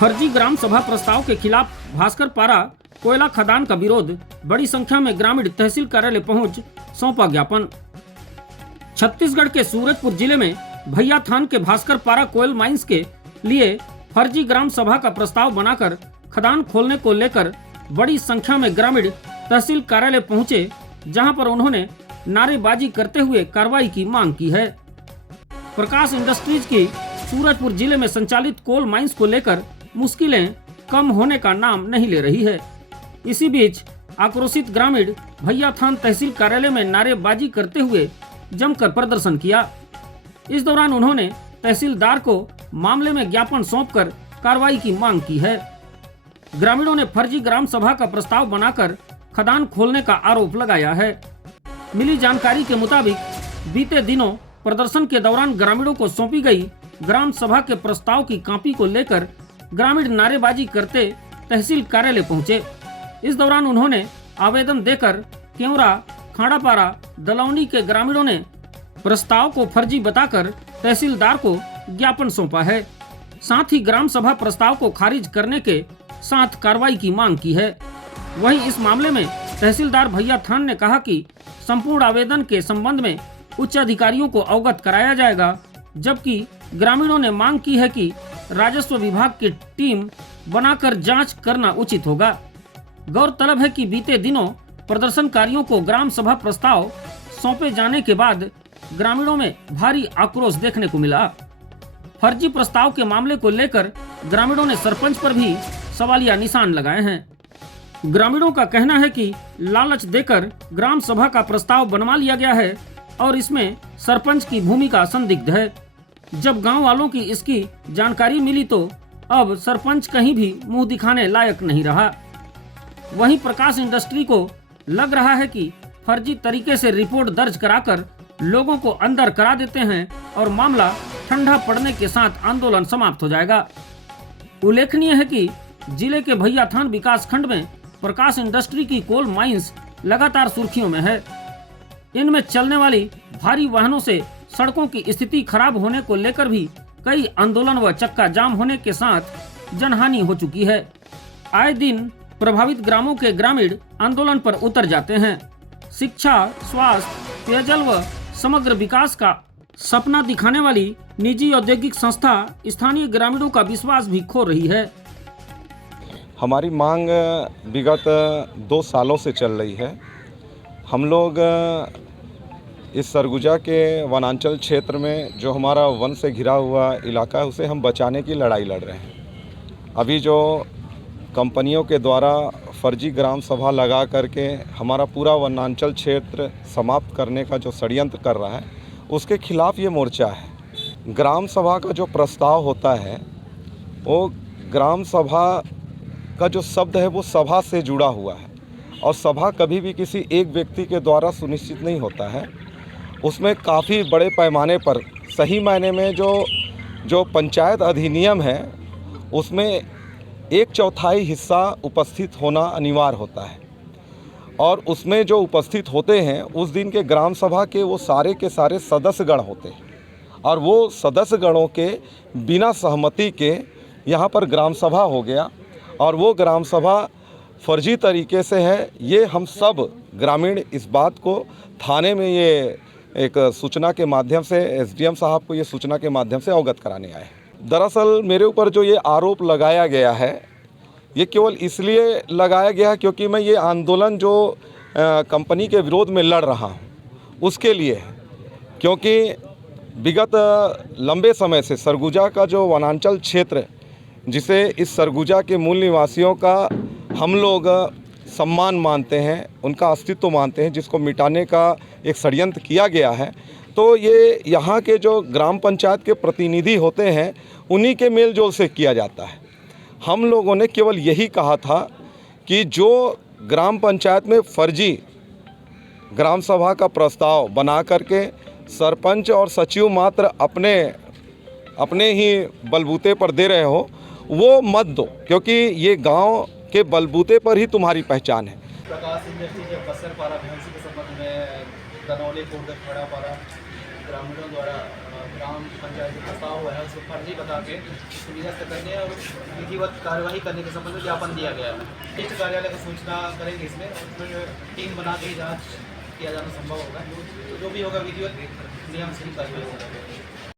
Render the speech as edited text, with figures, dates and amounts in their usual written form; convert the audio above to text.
फर्जी ग्राम सभा प्रस्ताव के खिलाफ भास्कर पारा कोयला खदान का विरोध, बड़ी संख्या में ग्रामीण तहसील कार्यालय पहुंच सौंपा ज्ञापन। छत्तीसगढ़ के सूरजपुर जिले में भैया थान के भास्कर पारा कोयल माइंस के लिए फर्जी ग्राम सभा का प्रस्ताव बनाकर खदान खोलने को लेकर बड़ी संख्या में ग्रामीण तहसील कार्यालय पहुंचे, जहां पर उन्होंने नारेबाजी करते हुए कार्रवाई की मांग की है। प्रकाश इंडस्ट्रीज की सूरजपुर जिले में संचालित कोल माइंस को लेकर मुश्किलें कम होने का नाम नहीं ले रही है। इसी बीच आक्रोशित ग्रामीण भैया थान तहसील कार्यालय में नारेबाजी करते हुए जमकर प्रदर्शन किया। इस दौरान उन्होंने तहसीलदार को मामले में ज्ञापन सौंपकर कार्रवाई की मांग की है। ग्रामीणों ने फर्जी ग्राम सभा का प्रस्ताव बनाकर खदान खोलने का आरोप लगाया है। मिली जानकारी के मुताबिक बीते दिनों प्रदर्शन के दौरान ग्रामीणों को सौंपी गई ग्राम सभा के प्रस्ताव की कॉपी को लेकर ग्रामीण नारेबाजी करते तहसील कार्यालय पहुंचे। इस दौरान उन्होंने आवेदन देकर केवरा, खाड़ापारा, दलौनी के ग्रामीणों ने प्रस्ताव को फर्जी बताकर तहसीलदार को ज्ञापन सौंपा है। साथ ही ग्राम सभा प्रस्ताव को खारिज करने के साथ कार्रवाई की मांग की है। वहीं इस मामले में तहसीलदार भैया थान ने कहा कि संपूर्ण आवेदन के संबंध में उच्च अधिकारियों को अवगत कराया जाएगा, जबकि ग्रामीणों ने मांग की है कि राजस्व विभाग की टीम बनाकर जांच करना उचित होगा। गौरतलब है कि बीते दिनों प्रदर्शनकारियों को ग्राम सभा प्रस्ताव सौंपे जाने के बाद ग्रामीणों में भारी आक्रोश देखने को मिला। फर्जी प्रस्ताव के मामले को लेकर ग्रामीणों ने सरपंच पर भी सवालिया निशान लगाए हैं। ग्रामीणों का कहना है कि लालच देकर ग्राम सभा का प्रस्ताव बनवा लिया गया है और इसमें सरपंच की भूमिका संदिग्ध है। जब गांव वालों की इसकी जानकारी मिली तो अब सरपंच कहीं भी मुंह दिखाने लायक नहीं रहा। वहीं प्रकाश इंडस्ट्री को लग रहा है कि फर्जी तरीके से रिपोर्ट दर्ज कराकर लोगों को अंदर करा देते हैं और मामला ठंडा पड़ने के साथ आंदोलन समाप्त हो जाएगा। उल्लेखनीय है कि जिले के भैया थान विकास खंड में प्रकाश इंडस्ट्री की कोल माइंस लगातार सुर्खियों में है। इनमें चलने वाली भारी वाहनों से सड़कों की स्थिति खराब होने को लेकर भी कई आंदोलन व चक्का जाम होने के साथ जनहानि हो चुकी है। आए दिन प्रभावित ग्रामों के ग्रामीण आंदोलन पर उतर जाते हैं। शिक्षा, स्वास्थ्य, पेयजल व समग्र विकास का सपना दिखाने वाली निजी औद्योगिक संस्था स्थानीय ग्रामीणों का विश्वास भी खो रही है। हमारी मांग विगत 2 सालों से चल रही है। हम लोग इस सरगुजा के वनांचल क्षेत्र में जो हमारा वन से घिरा हुआ इलाका है उसे हम बचाने की लड़ाई लड़ रहे हैं। अभी जो कंपनियों के द्वारा फर्जी ग्राम सभा लगा करके हमारा पूरा वनांचल क्षेत्र समाप्त करने का जो षड्यंत्र कर रहा है उसके खिलाफ ये मोर्चा है। ग्राम सभा का जो प्रस्ताव होता है वो ग्राम सभा का जो शब्द है वो सभा से जुड़ा हुआ है और सभा कभी भी किसी एक व्यक्ति के द्वारा सुनिश्चित नहीं होता है। उसमें काफ़ी बड़े पैमाने पर सही मायने में जो पंचायत अधिनियम है उसमें 1/4 हिस्सा उपस्थित होना अनिवार्य होता है और उसमें जो उपस्थित होते हैं उस दिन के ग्राम सभा के वो सारे के सारे सदस्यगण होते हैं और वो सदस्यगणों के बिना सहमति के यहाँ पर ग्राम सभा हो गया और वो ग्राम सभा फर्जी तरीके से है। ये हम सब ग्रामीण इस बात को थाने में ये एक सूचना के माध्यम से एसडीएम साहब को ये सूचना के माध्यम से अवगत कराने आए। दरअसल मेरे ऊपर जो ये आरोप लगाया गया है ये केवल इसलिए लगाया गया क्योंकि मैं ये आंदोलन जो कंपनी के विरोध में लड़ रहा हूँ उसके लिए है, क्योंकि विगत लंबे समय से सरगुजा का जो वनांचल क्षेत्र जिसे इस सरगुजा के मूल निवासियों का हम लोग सम्मान मानते हैं, उनका अस्तित्व मानते हैं, जिसको मिटाने का एक षड्यंत्र किया गया है, तो ये यहाँ के जो ग्राम पंचायत के प्रतिनिधि होते हैं उन्हीं के मेल जोल से किया जाता है। हम लोगों ने केवल यही कहा था कि जो ग्राम पंचायत में फर्जी ग्राम सभा का प्रस्ताव बना करके सरपंच और सचिव मात्र अपने ही बलबूते पर दे रहे हो वो मत दो, क्योंकि ये गांव के बलबूते पर ही तुम्हारी पहचान है। प्रकाश इंडस्ट्री के बसर पारा भैंसी के संबंध में दनौली कोट खड़ापारा ग्रामीणों द्वारा ग्राम पंचायत का प्रस्ताव हुआ है उसको फर्जी बता के निरस्त करने और विधिवत कार्यवाही करने के संबंध में ज्ञापन दिया गया है। वरिष्ठ कार्यालय को सूचना करेंगे इसमें, और फिर टीम बना के जाँच किया जाना संभव होगा। तो जो भी होगा विधिवत नियम से ही कार्रवाई होगा।